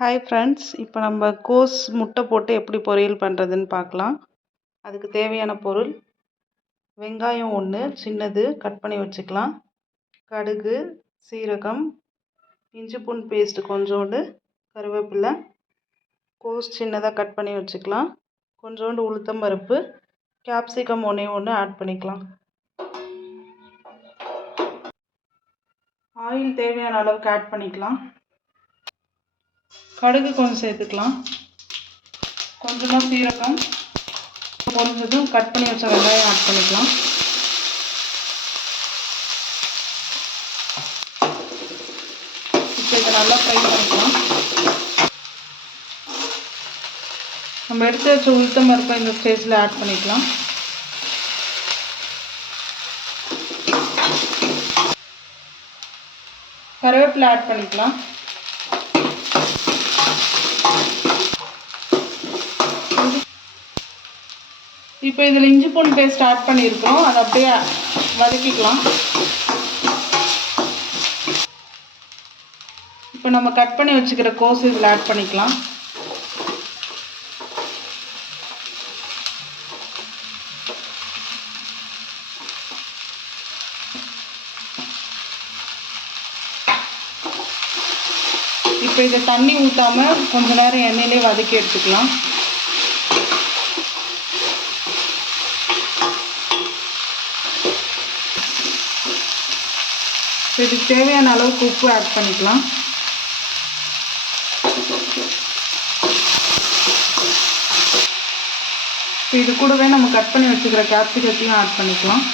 Hi friends, இப்போ நம்ம கோஸ் முட்டை போட்டு எப்படி பொரியல் பண்ணுறதுன்னு பார்க்கலாம். அதுக்கு தேவையான பொருள்: வெங்காயம் 1 சின்னது கட் பண்ணி வச்சுக்கலாம், கடுகு, சீரகம், இஞ்சி பூண்டு பேஸ்ட்டு கொஞ்சோண்டு, கருவேப்பிலை, கோஸ் சின்னதாக கட் பண்ணி வச்சுக்கலாம், கொஞ்சோண்டு உளுத்தம்பருப்பு, கேப்சிகம் 1 ஆட் பண்ணிக்கலாம். ஆயில் தேவையான அளவுக்கு ஆட் பண்ணிக்கலாம். கடுகு கொஞ்சம் சேர்த்துக்கலாம், கொஞ்சமாக சீரகம், பொரிஞ்சதும் கட் பண்ணி வச்ச வெங்காயம் ஆட் பண்ணிக்கலாம். இப்போ இதை நல்லா ஃப்ரை பண்ணிக்கலாம். நம்ம எடுத்து வச்ச உளுத்தம் பருப்பை இந்த ஸ்டேஜில் ஆட் பண்ணிக்கலாம். கருவேப்பிலை ஆட் பண்ணிக்கலாம். இப்போ இதில் இஞ்சி பூண்டு பேஸ்ட் ஆட் பண்ணியிருக்கோம், அதை அப்படியே வதக்கிக்கலாம். இப்போ நம்ம கட் பண்ணி வச்சுக்கிற கோஸ் இதில் ஆட் பண்ணிக்கலாம். இப்போ இதை தண்ணி ஊற்றாமல் கொஞ்ச நேரம் எண்ணெயிலே வதக்கி எடுத்துக்கலாம். இதுக்கு தேவையான அளவுக்கு உப்பு ஆட் பண்ணிக்கலாம். இப்போ இது கூடவே நம்ம கட் பண்ணி வச்சுக்கிற கேப்சிகத்தையும் ஆட் பண்ணிக்கலாம்.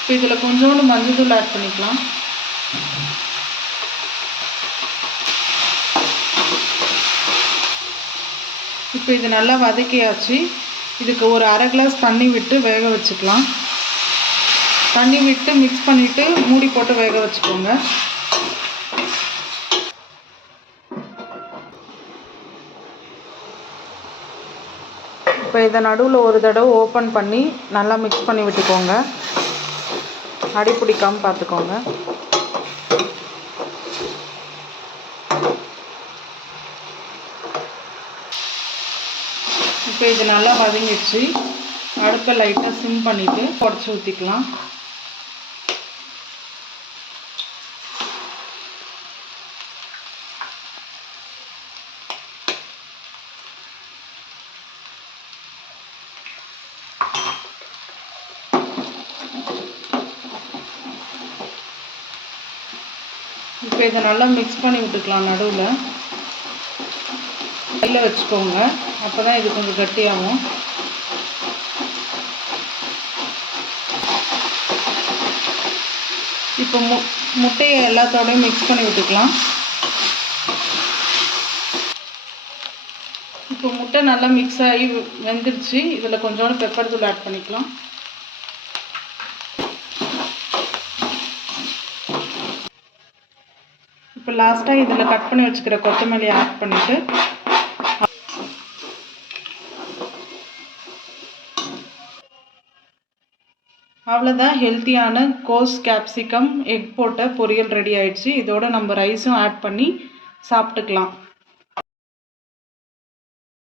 இப்போ இதில் கொஞ்சோண்டு மஞ்சள் தூள் ஆட் பண்ணிக்கலாம். இப்போ இது நல்லா வதக்கியாச்சு. இதுக்கு ஒரு அரை கிளாஸ் தண்ணி விட்டு வேக வச்சுக்கலாம். தண்ணி விட்டு மிக்ஸ் பண்ணிவிட்டு மூடி போட்டு வேக வச்சுக்கோங்க. இப்போ இதை நடுவில் ஒரு தடவை ஓப்பன் பண்ணி நல்லா மிக்ஸ் பண்ணி விட்டுக்கோங்க. அடி பிடிக்காமல் பார்த்துக்கோங்க. இப்போ இது நல்லா வதங்கிடுச்சு. அடுப்பை லைட்டாக சிம் பண்ணிவிட்டு உடச்சி ஊற்றிக்கலாம். இப்போ இதை நல்லா மிக்ஸ் பண்ணி விட்டுக்கலாம். நடுவில் கையில் வச்சுக்கோங்க, அப்போ தான் இது கொஞ்சம் கட்டியாகும். இப்போ முட்டையை எல்லாத்தோடையும் மிக்ஸ் பண்ணி விட்டுக்கலாம். இப்போ முட்டை நல்லா மிக்ஸ் ஆகி வெந்துருச்சு. இதில் கொஞ்சோண்டு பெப்பர் தூள் ஆட் பண்ணிக்கலாம். இப்போ லாஸ்ட்டாக இதில் கட் பண்ணி வச்சுக்கிற கொத்தமல்லி ஆட் பண்ணிவிட்டு அவ்வளோதான், ஹெல்த்தியான கோஸ் கேப்சிகம் எக் போட்ட பொரியல் ரெடி ஆயிடுச்சு. இதோட நம்ம ரைஸும் ஆட் பண்ணி சாப்பிட்டுக்கலாம்.